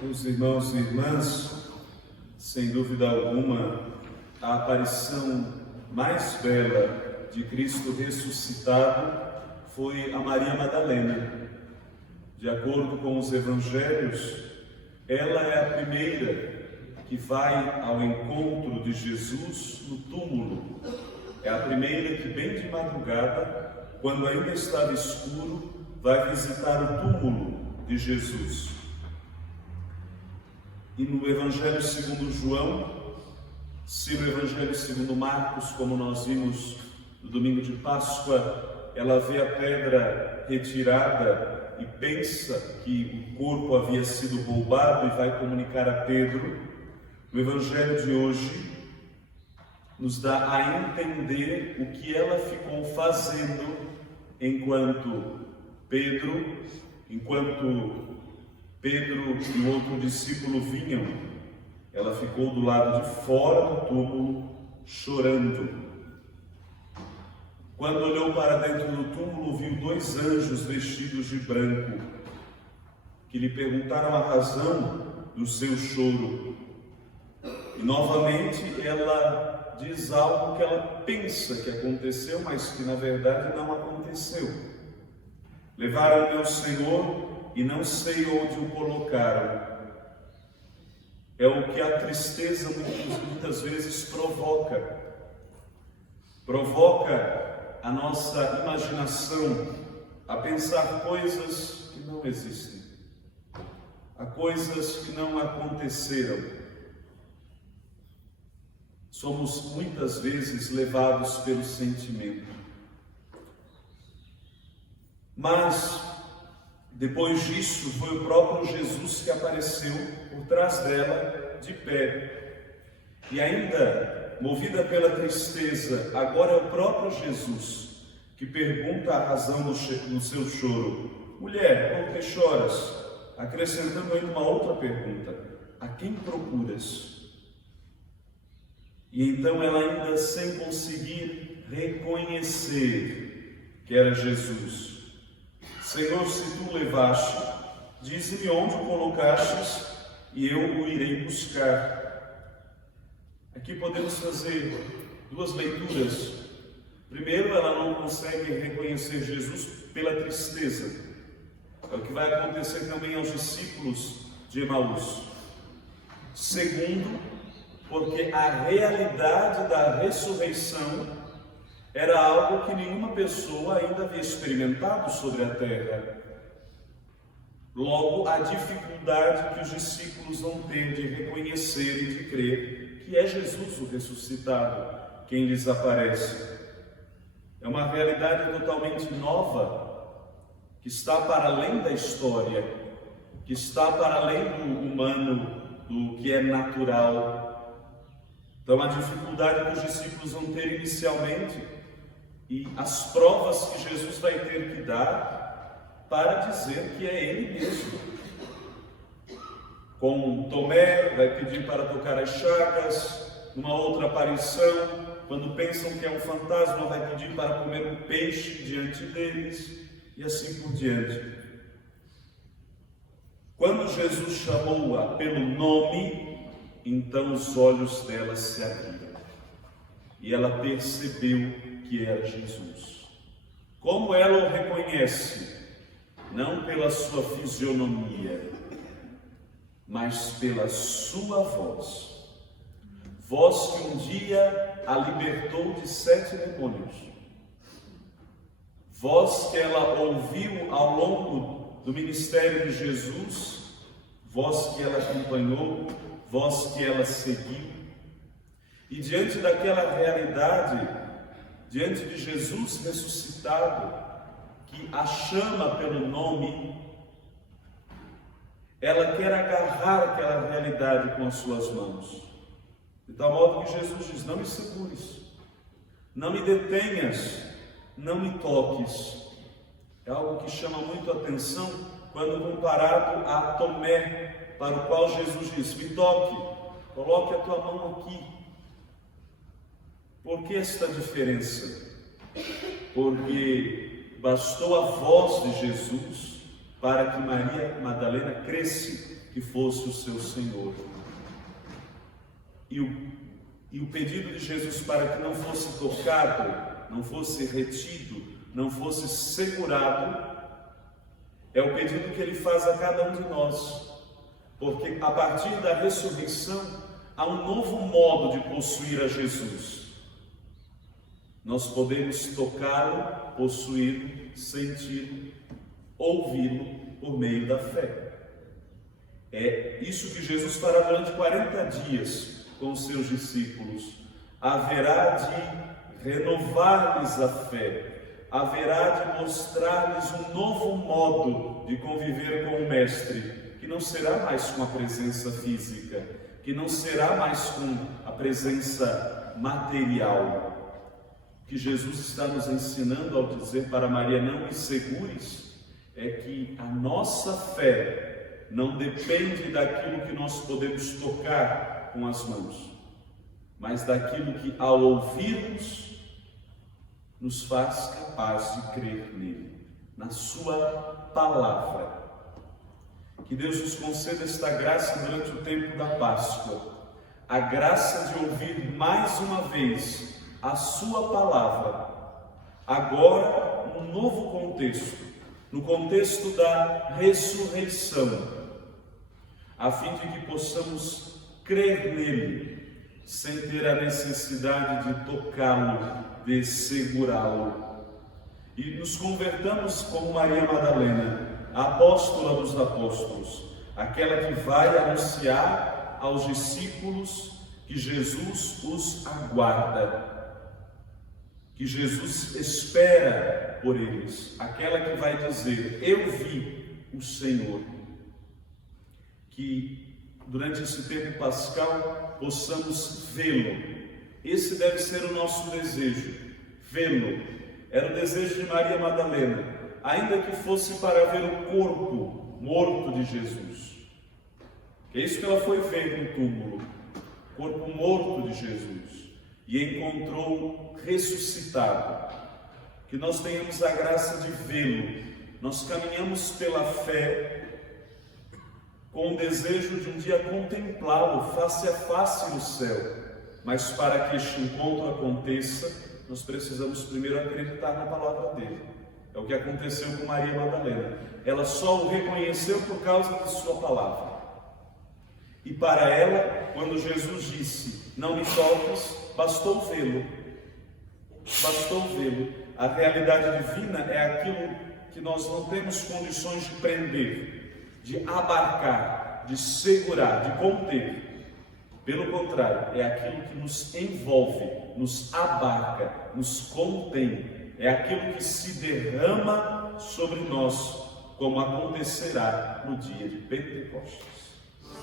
Meus irmãos e irmãs, sem dúvida alguma, a aparição mais bela de Cristo ressuscitado foi a Maria Madalena. De acordo com os evangelhos, ela é a primeira que vai ao encontro de Jesus no túmulo. É a primeira que, bem de madrugada, quando ainda estava escuro, vai visitar o túmulo de Jesus. E no Evangelho segundo João, se no Evangelho segundo Marcos, como nós vimos no domingo de Páscoa, ela vê a pedra retirada e pensa que o corpo havia sido roubado e vai comunicar a Pedro, o Evangelho de hoje nos dá a entender o que ela ficou fazendo enquanto Pedro e o outro discípulo vinham. Ela ficou do lado de fora do túmulo, chorando. Quando olhou para dentro do túmulo, viu 2 anjos vestidos de branco, que lhe perguntaram a razão do seu choro. E novamente ela diz algo que ela pensa que aconteceu, mas que na verdade não aconteceu. Levaram meu Senhor e não sei onde o colocaram. É o que a tristeza muitas vezes provoca. Provoca a nossa imaginação a pensar coisas que não existem, a coisas que não aconteceram. Somos muitas vezes levados pelo sentimento. Mas depois disso, foi o próprio Jesus que apareceu por trás dela, de pé. E ainda, movida pela tristeza, agora é o próprio Jesus que pergunta a razão do seu choro. Mulher, por que choras? Acrescentando ainda uma outra pergunta: a quem procuras? E então ela ainda sem conseguir reconhecer que era Jesus. Senhor, se tu o levaste, dize-me onde o colocastes e eu o irei buscar. Aqui podemos fazer 2 leituras. Primeiro, ela não consegue reconhecer Jesus pela tristeza. É o que vai acontecer também aos discípulos de Emaús. Segundo, porque a realidade da ressurreição era algo que nenhuma pessoa ainda havia experimentado sobre a terra. Logo, a dificuldade que os discípulos vão ter de reconhecer e de crer que é Jesus o ressuscitado quem lhes aparece. É uma realidade totalmente nova, que está para além da história, que está para além do humano, do que é natural. Então, a dificuldade que os discípulos vão ter inicialmente e as provas que Jesus vai ter que dar para dizer que é Ele mesmo. Com Tomé, vai pedir para tocar as chagas. Numa outra aparição, quando pensam que é um fantasma, vai pedir para comer um peixe diante deles, e assim por diante. Quando Jesus chamou-a pelo nome, então os olhos dela se abriram e ela percebeu que era Jesus. Como ela o reconhece? Não pela sua fisionomia, mas pela sua voz. Voz que um dia a libertou de 7 demônios. Voz que ela ouviu ao longo do ministério de Jesus, voz que ela acompanhou, voz que ela seguiu. E diante daquela realidade, diante de Jesus ressuscitado, que a chama pelo nome, ela quer agarrar aquela realidade com as suas mãos. De tal modo que Jesus diz: não me segures, não me detenhas, não me toques. É algo que chama muito a atenção quando comparado a Tomé, para o qual Jesus diz: me toque, coloque a tua mão aqui. Por que esta diferença? Porque bastou a voz de Jesus para que Maria Madalena cresse que fosse o seu Senhor. E o pedido de Jesus para que não fosse tocado, não fosse retido, não fosse segurado, é o pedido que ele faz a cada um de nós. Porque a partir da ressurreição, há um novo modo de possuir a Jesus. Nós podemos tocá-lo, possuí-lo, senti-lo, ouvi-lo por meio da fé. É isso que Jesus fará durante 40 dias com os seus discípulos. Haverá de renovar-lhes a fé, haverá de mostrar-lhes um novo modo de conviver com o Mestre, que não será mais com a presença física, que não será mais com a presença material. O que Jesus está nos ensinando ao dizer para Maria: não me segures, é que a nossa fé não depende daquilo que nós podemos tocar com as mãos, mas daquilo que, ao ouvirmos, nos faz capaz de crer nele, na sua palavra. Que Deus nos conceda esta graça durante o tempo da Páscoa, a graça de ouvir mais uma vez a sua palavra, agora num novo contexto, no contexto da ressurreição, a fim de que possamos crer nele, sem ter a necessidade de tocá-lo, de segurá-lo. E nos convertamos como Maria Madalena, a apóstola dos apóstolos, aquela que vai anunciar aos discípulos que Jesus os aguarda, que Jesus espera por eles, aquela que vai dizer: eu vi o Senhor. Que durante esse tempo pascal possamos vê-lo. Esse deve ser o nosso desejo, vê-lo. Era o desejo de Maria Madalena, ainda que fosse para ver o corpo morto de Jesus. Que é isso que ela foi ver no túmulo, o corpo morto de Jesus, e encontrou ressuscitado. Que nós tenhamos a graça de vê-lo. Nós caminhamos pela fé, com o desejo de um dia contemplá-lo face a face no céu. Mas para que este encontro aconteça, nós precisamos primeiro acreditar na palavra dele. É o que aconteceu com Maria Madalena. Ela só o reconheceu por causa de sua palavra. E para ela, quando Jesus disse: não me toques, bastou vê-lo. Bastou vê-lo. A realidade divina é aquilo que nós não temos condições de prender, de abarcar, de segurar, de conter. Pelo contrário, é aquilo que nos envolve, nos abarca, nos contém. É aquilo que se derrama sobre nós, como acontecerá no dia de Pentecostes.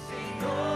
Senhor.